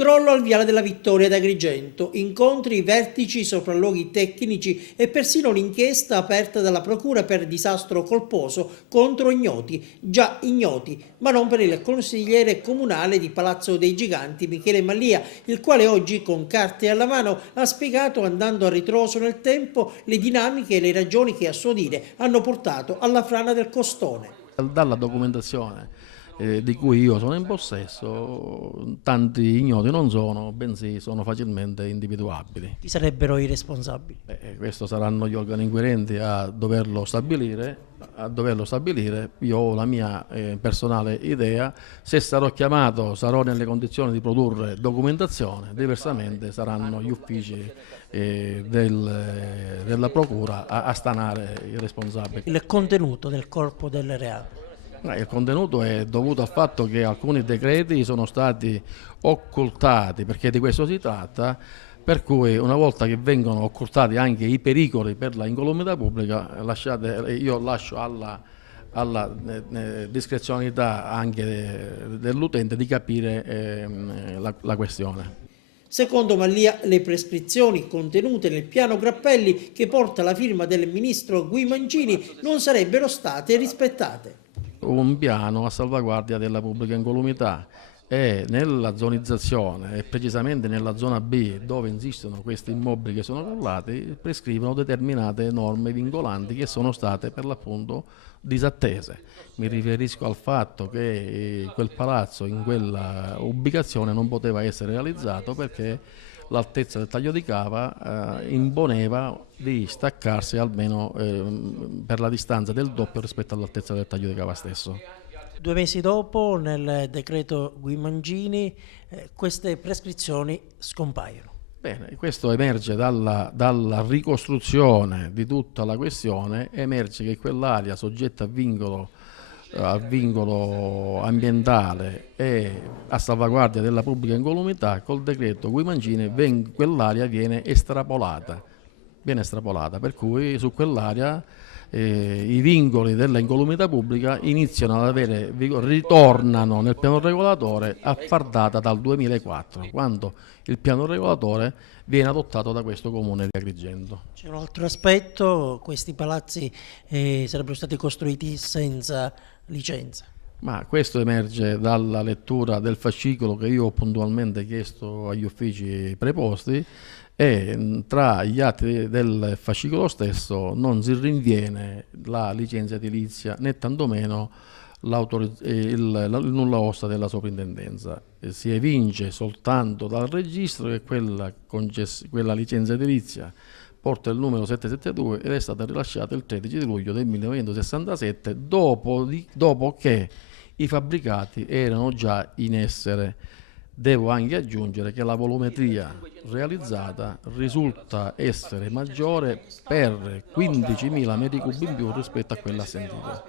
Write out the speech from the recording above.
Crollo al Viale della Vittoria ad Agrigento, incontri, vertici, sopralluoghi tecnici e persino un'inchiesta aperta dalla Procura per disastro colposo contro ignoti, già ignoti, ma non per il consigliere comunale di Palazzo dei Giganti Michele Mallia, il quale oggi con carte alla mano ha spiegato, andando a ritroso nel tempo, le dinamiche e le ragioni che a suo dire hanno portato alla frana del Costone. Dalla documentazione di cui io sono in possesso, tanti ignoti non sono, bensì sono facilmente individuabili. Chi sarebbero i responsabili? Questo saranno gli organi inquirenti a doverlo stabilire. Io ho la mia personale idea. Se sarò chiamato, sarò nelle condizioni di produrre documentazione, diversamente saranno gli uffici della Procura a stanare i responsabili. Il contenuto del corpo del reato. Il contenuto è dovuto al fatto che alcuni decreti sono stati occultati, perché di questo si tratta, per cui una volta che vengono occultati anche i pericoli per la incolumità pubblica, io lascio alla discrezionalità anche dell'utente di capire la questione. Secondo Mallia, le prescrizioni contenute nel piano Grappelli, che porta la firma del ministro Guimancini, non sarebbero state rispettate. Un piano a salvaguardia della pubblica incolumità, e nella zonizzazione, e precisamente nella zona B, dove insistono questi immobili che sono crollati, prescrivono determinate norme vincolanti che sono state per l'appunto disattese. Mi riferisco al fatto che quel palazzo in quella ubicazione non poteva essere realizzato perché l'altezza del taglio di cava imponeva di staccarsi almeno per la distanza del doppio rispetto all'altezza del taglio di cava stesso. 2 mesi dopo, nel decreto Guimancini, queste prescrizioni scompaiono. Bene, questo emerge dalla ricostruzione di tutta la questione, emerge che quell'area soggetta a vincolo ambientale e a salvaguardia della pubblica incolumità, col decreto Guimancini quell'area viene estrapolata, per cui su quell'area i vincoli della incolumità pubblica iniziano ad avere ritornano nel piano regolatore a far data dal 2004, quando il piano regolatore viene adottato da questo comune di Agrigento. C'è un altro aspetto: questi palazzi sarebbero stati costruiti senza licenza. Ma questo emerge dalla lettura del fascicolo che io ho puntualmente chiesto agli uffici preposti, e tra gli atti del fascicolo stesso non si rinviene la licenza edilizia né tantomeno il nulla osta della soprintendenza. Si evince soltanto dal registro che quella licenza edilizia porta il numero 772 ed è stata rilasciata il 13 di luglio del 1967 dopo che i fabbricati erano già in essere. Devo anche aggiungere che la volumetria realizzata risulta essere maggiore per 15.000 metri cubi in più rispetto a quella assentita.